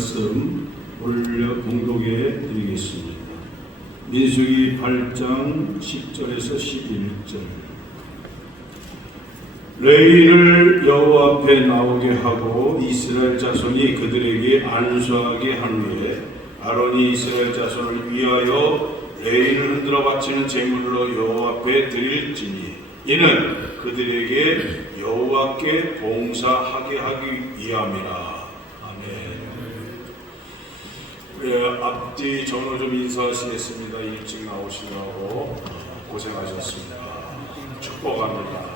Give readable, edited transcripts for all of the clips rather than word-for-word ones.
말씀 올려 공독해 드리겠습니다. 민수기 8장 10절에서 11절. 레위인을 여호와 앞에 나오게 하고 이스라엘 자손이 그들에게 안수하게 한 후에 아론이 이스라엘 자손을 위하여 레위인을 흔들어 바치는 제물로 여호와 앞에 드릴지니 이는 그들에게 여호와께 봉사하게 하기 위함이라. 아멘. 앞뒤 전후 좀 인사하시겠습니다. 일찍 나오시느라고 고생하셨습니다. 축복합니다.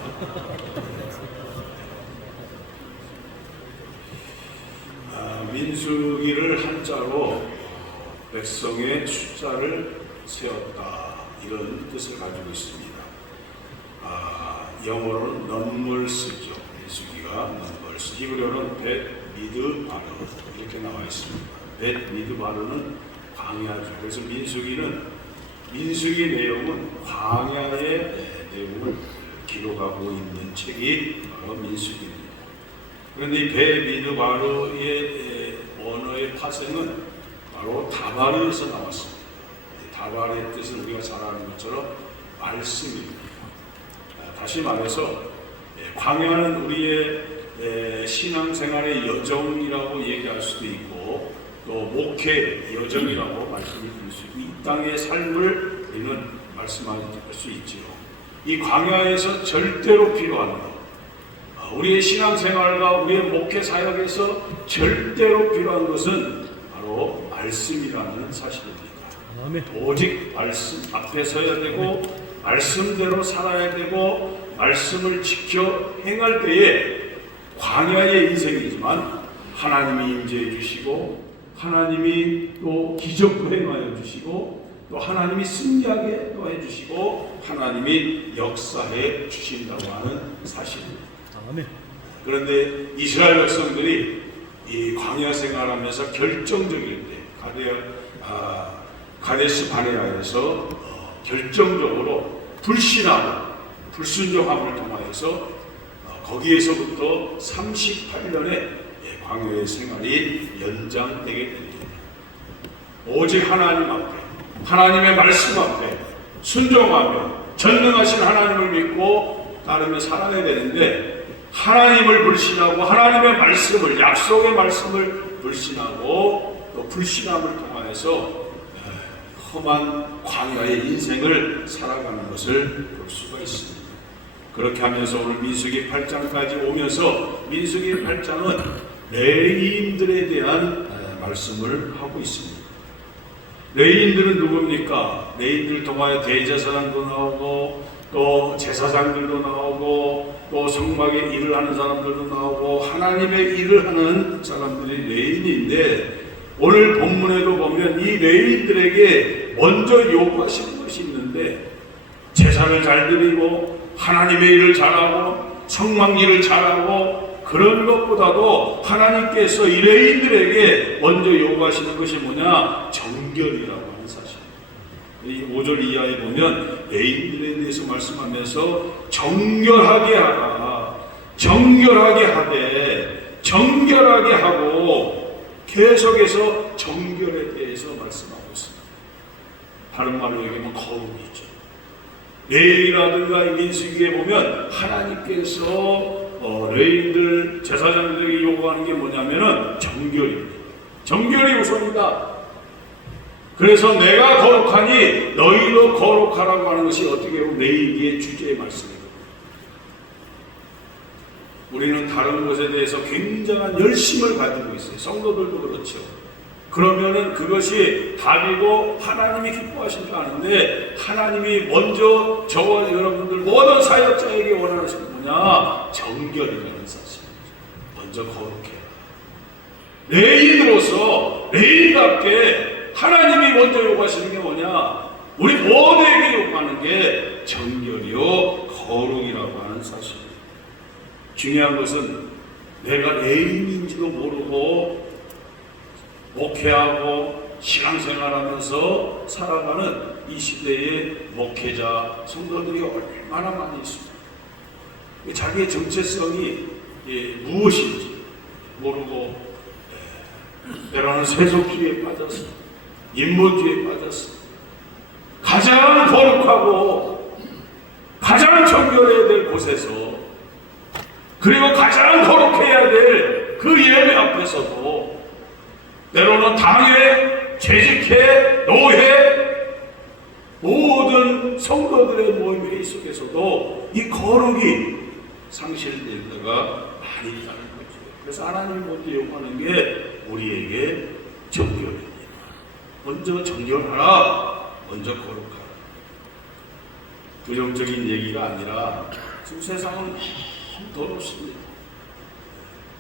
민수기를 한자로 백성의 숫자를 세웠다, 이런 뜻을 가지고 있습니다. 영어로는 넘벌스죠. 민수기가 넘벌스. 히브리어는 벳 미드 바르 이렇게 나와 있습니다. 벳 미드 바르는 광야죠. 그래서 민수기 내용은 광야의 내용을 기록하고 있는 책이 바로 민수기입니다. 그런데 이 벳 미드 바르의 언어의 파생은 바로 다바르에서 나왔습니다. 다바르의 뜻은 우리가 잘 아는 것처럼 말씀입니다. 다시 말해서 광야는 우리의 신앙생활의 여정이라고 얘기할 수도 있고 또 목회 여정이라고 말씀을 드릴 수 있고 이 땅의 삶을 우리는 말씀할 수 있지요. 이 광야에서 절대로 필요한 것, 우리의 신앙생활과 우리의 목회 사역에서 절대로 필요한 것은 바로 말씀이라는 사실입니다. 오직 말씀 앞에 서야 되고 말씀대로 살아야 되고 말씀을 지켜 행할 때에 광야의 인생이지만 하나님이 임재해 주시고 하나님이 또 기적도 행하여 주시고 또 하나님이 승리하게 또 해주시고 하나님이 역사해 주신다고 하는 사실입니다. 그런데 이스라엘 백성들이 이 광야 생활하면서 결정적일 때 가데스 바네아에서 결정적으로 불순종함을 통하여서 거기에서부터 38년의 광야의 생활이 연장되게 됩니다. 오직 하나님 앞에, 하나님의 말씀 앞에 순종하며 전능하신 하나님을 믿고 따르며 살아야 되는데 하나님을 불신하고 하나님의 말씀을, 약속의 말씀을 불신하고 또 불신함을 통하여서 험한 광야의 인생을 살아가는 것을 볼 수가 있습니다. 그렇게 하면서 오늘 민수기 8장까지 오면서 민수기 8장은 레위인들에 대한 말씀을 하고 있습니다. 레위인들은 누굽니까? 레위인들을 통하여 대제사장도 나오고 또 제사장들도 나오고 또 성막의 일을 하는 사람들도 나오고 하나님의 일을 하는 사람들이 레위인인데 오늘 본문에도 보면 이 레위인들에게 먼저 요구하시는 것이 있는데 제사를 잘 드리고 하나님의 일을 잘하고 성막 일을 잘하고 그런 것보다도 하나님께서 이 레위인들에게 먼저 요구하시는 것이 뭐냐? 정결이라고 하는 사실. 이 5절 이하에 보면 레위인들에 대해서 말씀하면서 정결하게 하라, 정결하게 하되, 정결하게 하고 계속해서 정결에 대해서 말씀하고 있습니다. 다른 말로 얘기하면 거룩이죠. 레위라든가 민수기에 보면 하나님께서 레위인들 제사장들에게 요구하는 게 뭐냐면은 정결입니다. 정결이 우선이다. 그래서 내가 거룩하니 너희도 거룩하라고 하는 것이 어떻게 보면 레위기의 주제의 말씀입니다. 우리는 다른 것에 대해서 굉장한 열심을 가지고 있어요. 성도들도 그렇죠. 그러면은 그것이 답이고 하나님이 기뻐하실 줄 아는데 하나님이 먼저 저와 여러분들 모든 사역자에게 원하는 것이 뭐냐? 정결이라는 사실입니다. 먼저 거룩해라. 레위인으로서 레위인답게 하나님이 먼저 요구하시는 게 뭐냐? 우리 모두에게 요구하는 게 정결이요 거룩이라고 하는 사실입니다. 중요한 것은 내가 레위인인지도 모르고 목회하고 신앙생활하면서 살아가는 이 시대의 목회자 성도들이 얼마나 많이 있습니다. 자기의 정체성이 무엇인지 모르고 때로는 세속주의에 빠졌어. 인본주의에 빠졌어. 가장 거룩하고 가장 정결해야 될 곳에서, 그리고 가장 거룩해야 될 그 예배 앞에서도 때로는 당회, 재직회, 노회, 모든 성도들의 모임 회의 속에서도 이 거룩이 상실될 때가 많이 있다는 거죠. 그래서 하나님이 먼저 요구하는 게 우리에게 정결입니다. 먼저 정결하라, 먼저 거룩하라. 부정적인 얘기가 아니라 지금 세상은 너무 더럽습니다.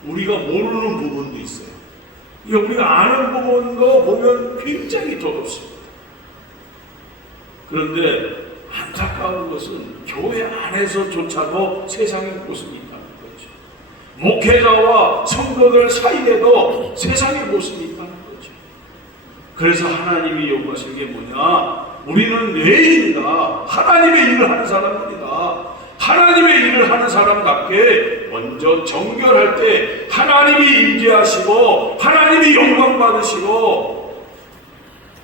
우리가 모르는 부분도 있어요. 우리가 아는 부분도 보면 굉장히 더럽습니다. 그런데 안타까운 것은 교회 안에서조차도 세상의 모습이 있다는 거죠. 목회자와 성도들 사이에도 세상의 모습이 있다는 거죠. 그래서 하나님이 요구하시는 게 뭐냐? 우리는 뇌인이다. 하나님의 일을 하는 사람들이다. 하나님의 일을 하는 사람답게 먼저 정결할 때 하나님이 임재하시고 하나님이 영광 받으시고,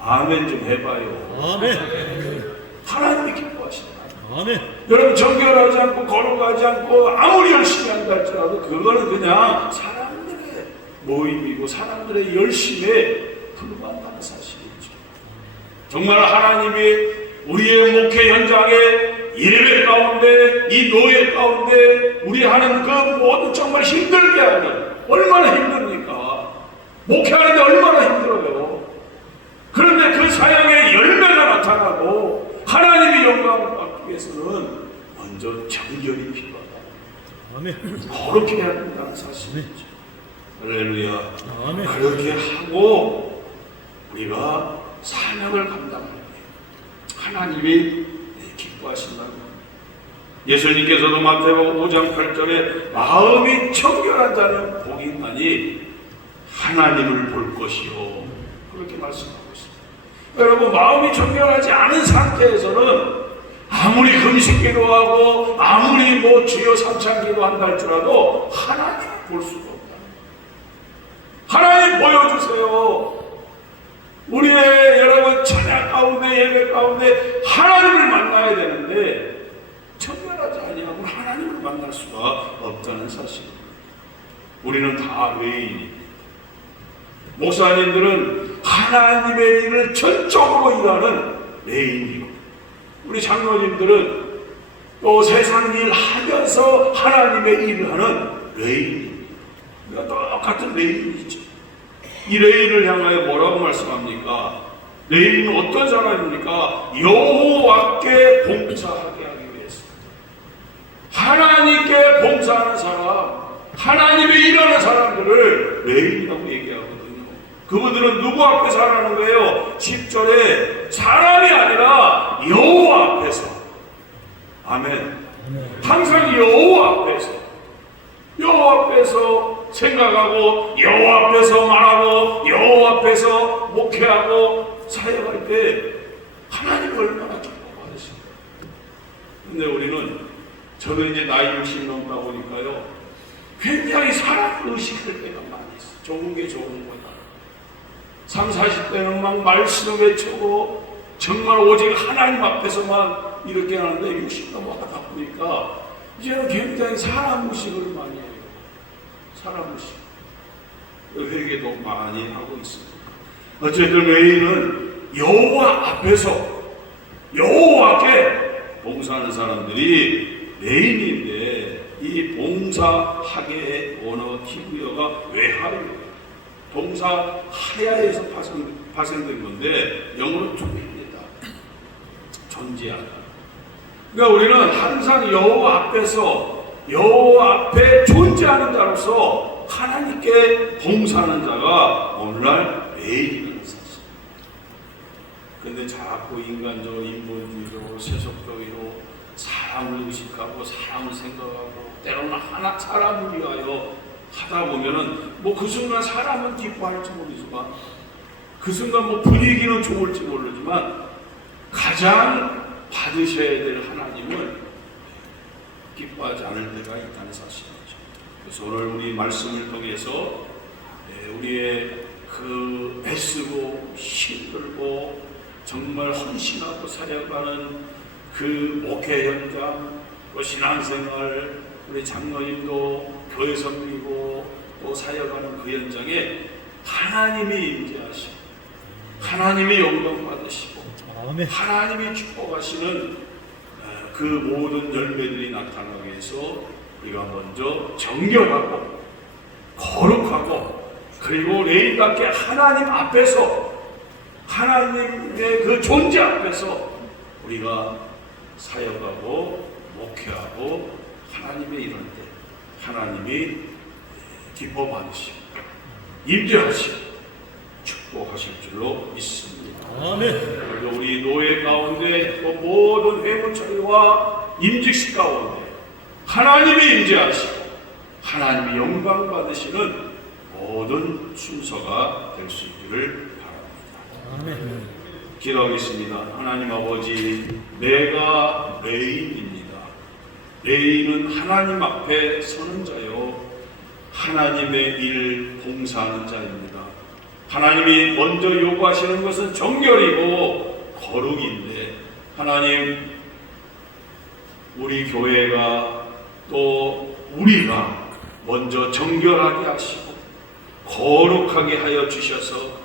아멘 좀 해봐요. 아멘. 하나님이 기뻐하신다. 아멘. 여러분, 정결하지 않고 거룩하지 않고 아무리 열심히 한다 할지라도 그거는 그냥 사람들의 모임이고 사람들의 열심에 불과한 사실이죠. 정말 하나님이 우리의 목회 현장에, 예배 가운데, 이 노예 가운데 우리 하는 그 모든 정말 힘들게 하는, 얼마나 힘듭니까? 목회하는데 얼마나 힘들어요. 그런데 그 사역의 열매가 나타나고 하나님의 영광을 받기 위해서는 먼저 정결이 필요하다. 아멘. 거룩해야 된다는 사실이죠. 할렐루야. 아멘. 그렇게 하고 우리가 사명을 감당하는 거예요. 하나님이 기뻐하신다는 거예요. 예수님께서도 마태복음 5장 8절에 마음이 청결한 자는 복이나니 하나님을 볼 것이요, 그렇게 말씀하고 있습니다. 여러분, 마음이 청결하지 않은 상태에서는 아무리 금식 기도하고 아무리 주여 삼창 기도한다 할지라도 하나님을 볼 수가 없다. 하나님 보여주세요. 우리의 여러분 찬양 가운데, 예배 가운데 하나님을 만나야 되는데 청결하지 아니하고 하나님을 만날 수가 없다는 사실입니다. 우리는 다 외인입니다. 목사님들은 하나님의 일을 전적으로 일하는 외인이고, 우리 장로님들은 또 세상 일 하면서 하나님의 일을 하는 외인입니다. 우리가 똑같은 외인이죠. 이 레인을 향하여 뭐라고 말씀합니까? 레인은 어떤 사람입니까? 여호와께 봉사하게 하기 위해서. 하나님께 봉사하는 사람, 하나님의 일하는 사람들을 레인이라고 얘기하거든요. 그분들은 누구 앞에 살아가는 거예요? 10절에 사람이 아니라 여호와 앞에서. 아멘. 항상 여호와 앞에서, 여호와 앞에서 생각하고, 여호와 앞에서 말하고, 여호와 앞에서 목회하고 사역할 때 하나님 얼마나 기뻐하십니까? 근데 우리는, 저는 이제 나이 60 넘다 보니까요, 굉장히 사람을 의식할 때가 많이 있어요. 좋은 게 좋은 거다. 30, 40대는 막 말씀을 외치고 정말 오직 하나님 앞에서만 이렇게 하는데 60 넘어가다 보니까 이제는 굉장히 사람 의식을 많이 해요. 사람 의식. 회개도 많이 하고 있습니다. 어쨌든 외인은 여호와 앞에서 여호와께 봉사하는 사람들이 외인인데, 이 봉사하게의 언어 히브리어가 외하입니다. 동사 하야에서 파생된 건데 영어로 존재입니다. 존재하다. 그러니까 우리는 항상 여호와 앞에서, 여호와 앞에 존재하는 자로서 하나님께 봉사하는 자가 오늘날 외인이라는 사실. 근데 자꾸 인간적으로, 인본주의적으로, 세속적으로 사람을 의식하고 사람을 생각하고 때로는 하나 사람을 위하여 하다 보면은 그 순간 사람은 기뻐할지 모르지만, 그 순간 분위기는 좋을지 모르지만 가장 받으셔야 될 하나님을 기뻐하지 않을 때가 있다는 사실이죠. 그래서 오늘 우리 말씀을 통해서 우리의 그 애쓰고 힘들고 정말 헌신하고 살아가는 그 목회 현장, 또 신앙생활, 우리 장로님도 교회 섬기고 또 사역하는 그 현장에 하나님이 임재하시고 하나님이 영광 받으시고 아멘. 하나님이 축복하시는 그 모든 열매들이 나타나기 위해서 우리가 먼저 정결하고 거룩하고 그리고 레인답게 하나님 앞에서 하나님의 그 존재 앞에서 우리가 사역하고 목회하고 하나님의 이런 때 하나님이 기뻐 받으시고 임재하시고 축복하실 줄로 믿습니다. 아멘. 그리고 우리 노예 가운데 또 모든 회무처리와 임직식 가운데 하나님이 임재하시고 하나님이 영광 받으시는 모든 순서가 될 수 있기를 바랍니다. 아멘. 기도하겠습니다. 하나님 아버지, 내가 레인입니다. 레인은 하나님 앞에 서는 자요 하나님의 일 봉사하는 자입니다. 하나님이 먼저 요구하시는 것은 정결이고 거룩인데 하나님, 우리 교회가 또 우리가 먼저 정결하게 하시고 거룩하게 하여 주셔서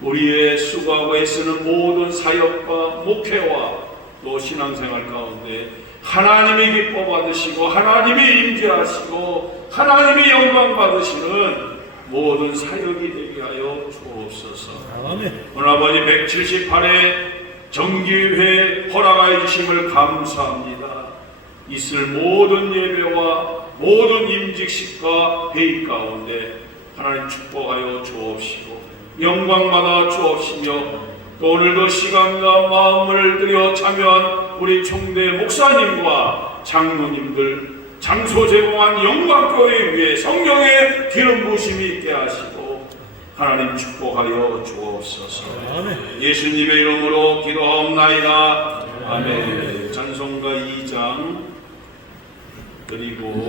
우리의 수고하고 애쓰는 모든 사역과 목회와 또 신앙생활 가운데 하나님이 기뻐 받으시고 하나님이 임재하시고 하나님이 영광 받으시는 모든 사역이 되게 하여 주옵소서. 아멘. 오늘 아버지 178회 정기회 허락하여 주심을 감사합니다. 있을 모든 예배와 모든 임직식과 회의 가운데 하나님 축복하여 주옵시고 영광받아 주옵시며 또 오늘도 시간과 마음을 들여 참여한 우리 총대 목사님과 장로님들 장소 제공한 영광교회 위에 성령의 기름 부으심이 있게 하시고 하나님 축복하여 주옵소서. 아멘. 예수님의 이름으로 기도하옵나이다. 아멘. 찬송가 2장 그리고